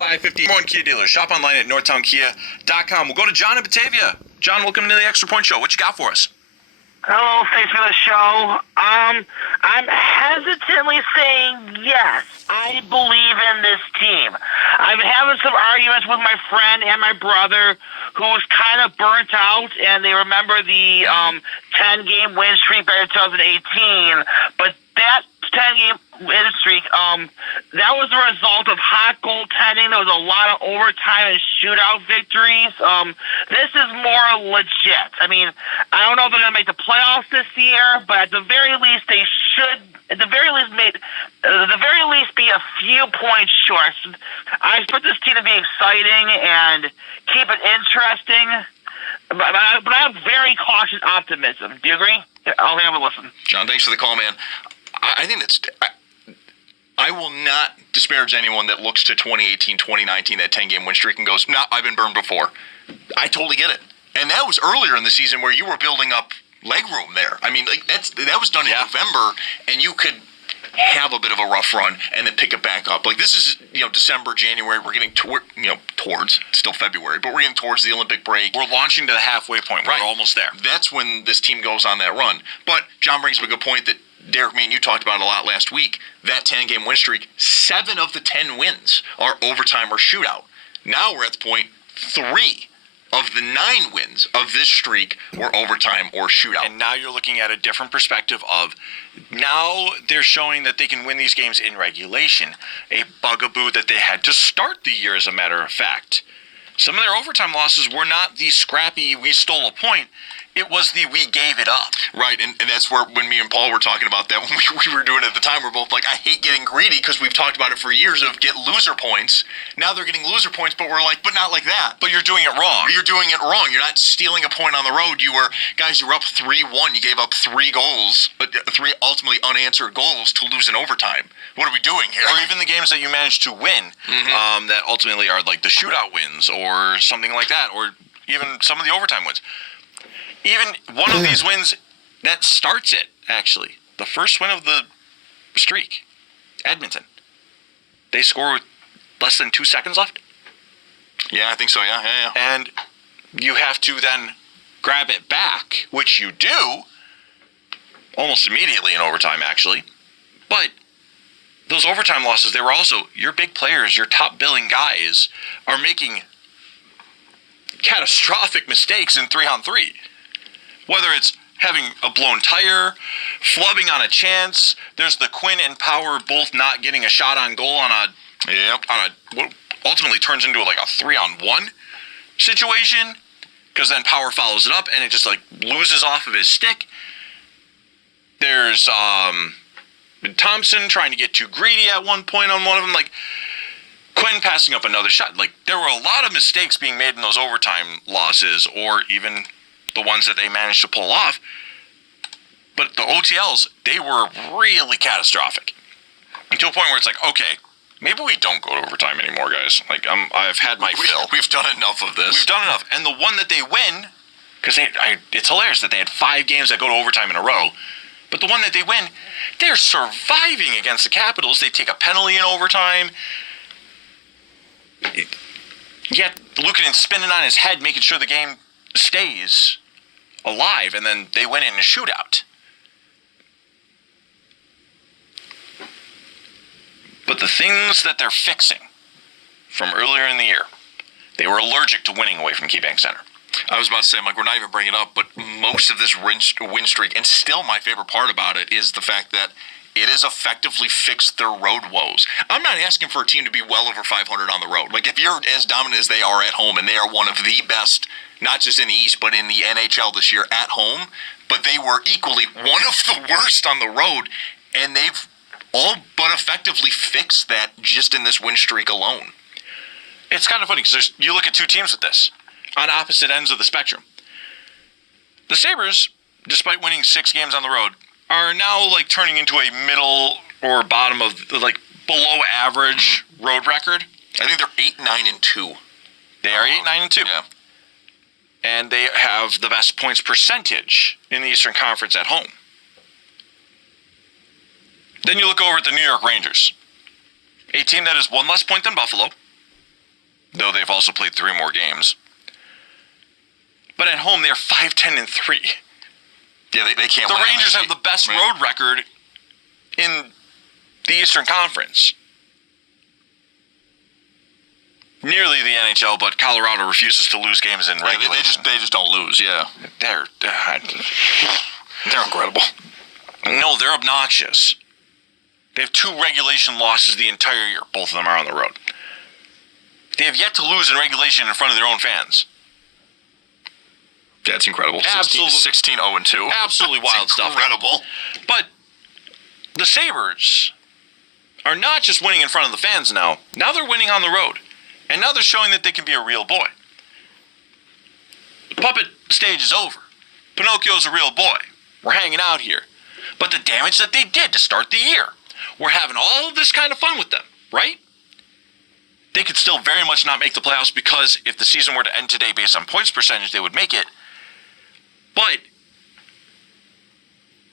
JRed550 Moore Kia dealer. Shop online at northtownkia.com. We'll go to John in Batavia. John, welcome to the Extra Point Show. What you got for us? Hello, thanks for the show. I'm hesitantly saying yes. I believe in this team. I've been having some arguments with my friend and my brother who's kind of burnt out, and they remember the 10-game win streak back in 2018, but that 10-game win streak, that was the result of hot goaltending. There was a lot of overtime and shootout victories. This is more legit. I mean, I don't know if they're going to make the playoffs this year, but at the very least, they should. At the very least, be a few points short. I expect this team to be exciting and keep it interesting. But I have very cautious optimism. Do you agree? I'll have a listen. John, thanks for the call, man. I think that's. I will not disparage anyone that looks to 2018, 2019, that 10-game win streak and goes, "No, I've been burned before." I totally get it, and that was earlier in the season where you were building up leg room there. I mean, like that was done in November, and you could have a bit of a rough run and then pick it back up. Like this is, December, January. We're getting towards still February, but we're getting towards the Olympic break. We're launching to the halfway point. We're almost there. That's when this team goes on that run. But John brings up a good point that Derek, me and you talked about it a lot last week. That 10-game win streak, 7 of the 10 wins are overtime or shootout. Now we're at the point 3 of the 9 wins of this streak were overtime or shootout. And now you're looking at a different perspective of now they're showing that they can win these games in regulation, a bugaboo that they had to start the year, as a matter of fact. Some of their overtime losses were not the scrappy, we stole a point. It was the we gave it up. Right, and that's where when me and Paul were talking about that, when we were doing it at the time, we're both like, I hate getting greedy because we've talked about it for years of get loser points. Now they're getting loser points, but we're like, but not like that. But you're doing it wrong. You're doing it wrong. You're not stealing a point on the road. You were up 3-1. You gave up 3 goals, but 3 ultimately unanswered goals to lose in overtime. What are we doing here? Or even the games that you managed to win that ultimately are like the shootout wins or something like that, or even some of the overtime wins. Even one of these wins that starts it, actually. The first win of the streak, Edmonton. They score with less than 2 seconds left. Yeah, I think so, yeah. And you have to then grab it back, which you do, almost immediately in overtime, actually. But those overtime losses, they were also, your big players, your top billing guys, are making catastrophic mistakes in 3-on-3. Whether it's having a blown tire, flubbing on a chance, there's the Quinn and Power both not getting a shot on goal on what ultimately turns into like a 3-on-1 situation, because then Power follows it up and it just like loses off of his stick. There's Thompson trying to get too greedy at one point on one of them, like Quinn passing up another shot. Like there were a lot of mistakes being made in those overtime losses, or even the ones that they managed to pull off. But the OTLs, they were really catastrophic. To a point where it's like, okay, maybe we don't go to overtime anymore, guys. Like, I've had my fill. We've done enough of this. We've done enough. And the one that they win, because it's hilarious that they had 5 games that go to overtime in a row, but the one that they win, they're surviving against the Capitals. They take a penalty in overtime. Yet Luukkonen spinning on his head, making sure the game stays alive, and then they win in a shootout. But the things that they're fixing from earlier in the year, they were allergic to winning away from KeyBank Center. I was about to say, Mike, we're not even bringing it up, but most of this win streak, and still my favorite part about it, is the fact that it has effectively fixed their road woes. I'm not asking for a team to be well over 500 on the road. Like, if you're as dominant as they are at home, and they are one of the best, not just in the East, but in the NHL this year at home, but they were equally one of the worst on the road, and they've all but effectively fixed that just in this win streak alone. It's kind of funny because you look at 2 teams with this on opposite ends of the spectrum. The Sabres, despite winning 6 games on the road, are now like turning into a middle or bottom of like below average road record. I think they're 8-9-2. They are 8-9-2. Yeah. And they have the best points percentage in the Eastern Conference at home. Then you look over at the New York Rangers, a team that has 1 less point than Buffalo, though they've also played 3 more games. But at home, they're 5-10-3. Yeah, they can't The win. Rangers have the best road record in the Eastern Conference. Nearly the NHL, but Colorado refuses to lose games in regulation. They just don't lose, yeah. They're incredible. No, they're obnoxious. They have 2 regulation losses the entire year. Both of them are on the road. They have yet to lose in regulation in front of their own fans. That's incredible. Absolutely. 16-0-2. Absolutely wild stuff. Incredible. But the Sabres are not just winning in front of the fans now. Now they're winning on the road. And now they're showing that they can be a real boy. The puppet stage is over. Pinocchio's a real boy. We're hanging out here. But the damage that they did to start the year, we're having all of this kind of fun with them, right? They could still very much not make the playoffs because if the season were to end today based on points percentage, they would make it. But,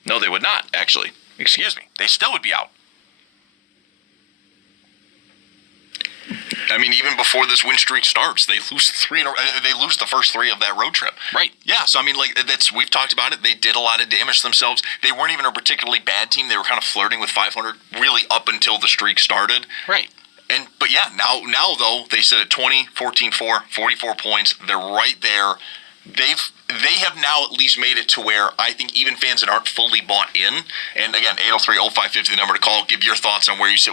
no, they would not, actually. Excuse me. They still would be out. I mean, even before this win streak starts, they lose they lose the first 3 of that road trip. Right. Yeah, so I mean, like, we've talked about it. They did a lot of damage themselves. They weren't even a particularly bad team. They were kind of flirting with 500 really up until the streak started. Right. But yeah, now though, they sit at 20, 14-4, 44 points. They're right there. They have now at least made it to where I think even fans that aren't fully bought in, and again, 803-0550, the number to call, give your thoughts on where you sit